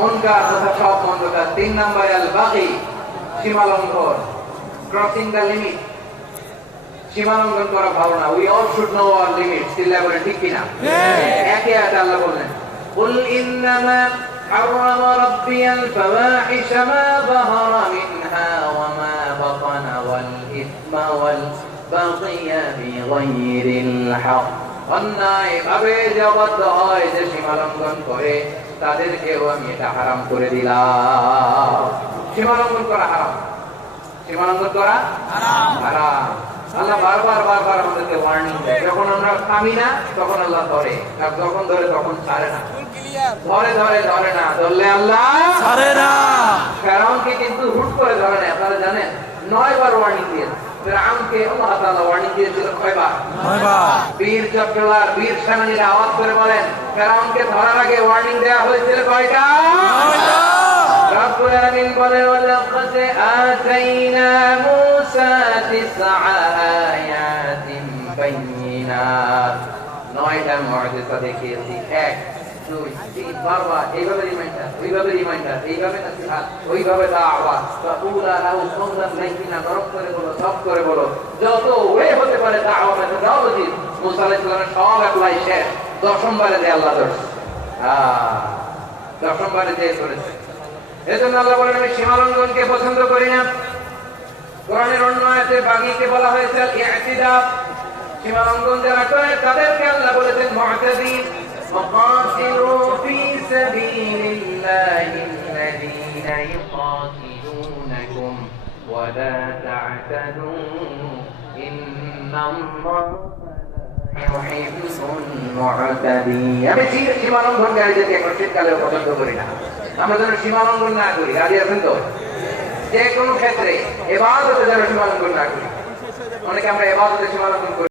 মুনকার তথা সব মন্দ কাজ। 3 নম্বরে আল বাগি, সীমা লঙ্ঘন, ক্রসিং দ্য লিমিট। সীমা লঙ্ঘন করা ভালো না। We all should know our limits. চিল্লা বলে ঠিক কিনা? একে আয়াতে আল্লাহ বললেন, কুল ইন্নামা حرم ربي الفواحش ما ظهر منها وما بطن والإثم والبغي بغير الحق। অন্যায় ভাবে যে অবাধ্য হয়, যে সীমা লঙ্ঘন করে, তাদেরকেও আমি এটা হারাম করে দিলাম। সীমা লঙ্ঘন করা হারাম। সীমা লঙ্ঘন করা হারাম। আল্লাহ বারবার আমাদেরকে ওয়ার্নিং দেয়। যখন আমরা থামি না তখন আল্লাহ ধরে, আর যখন ধরে তখন ছাড়ে না। ধরে না, ধরলে আল্লাহ ছাড়ে না। ফেরাউনকে কিন্তু হুট করে ধরে না। আপনারা জানেন 9 বার ওয়ার্নিং দিয়েছে ফেরাউনকে। আল্লাহ তাআলা ওয়ার্নিং দিয়েছিল কয়বার? 9 বার। বীর চক্রবার, বীর সেনানীরা আওয়াজ করে বলেন, ফেরাউনকে ধরার আগে ওয়ার্নিং দেওয়া হয়েছিল কয়টা? 9টা। রব্বুল আলামিন বলেন, ওয়ালাকাদ আতাইনা মূসা 9 আয়াতিন বাইয়িনাত। 9টা মুআজিজা দেখিয়েছি। 1 2 3 বারবার এইভাবে রিমাইন্ডার, ওইভাবে রিমাইন্ডার, এইভাবে নসিহত, ওইভাবে দাওয়া। ফাকুলা লাহু কওলান লাইয়িনা, নরম করে বলো, সব করে বলো, যত ওয়ে হতে পারে দাওয়া মেথোডোলজি। মুসা আলাইহিস সালামের সব অ্যাপ্লাই শেষ। 10ম বারে যে আল্লাহ ধরছে। 10ম বারে যে করেছে। এজন্য আল্লাহ বলেন, আমি সীমা লঙ্ঘনকে পছন্দ করি না। কোরআনের অন্য আয়াতে বাগীকে বলা হয়েছে ইতিদা। সীমা লঙ্ঘন যারা করে তাদেরকে আল্লাহ বলেছেন মুআতাদিন। وقاتلوا في سبيل الله الذين يقاتلونكم ولا تعتدوا إن الله لا يحب المعتدين। আমি সীমা লঙ্ঘনকারীদেরকে এখন শীতকালেও পছন্দ করি না। আমরা যেন সীমা লঙ্ঘন না করি। রাজি আছেন তো? যে কোনো ক্ষেত্রে ইবাদতে যেন সীমা লঙ্ঘন না করি। অনেকে আমরা ইবাদতে সীমা লঙ্ঘন করি।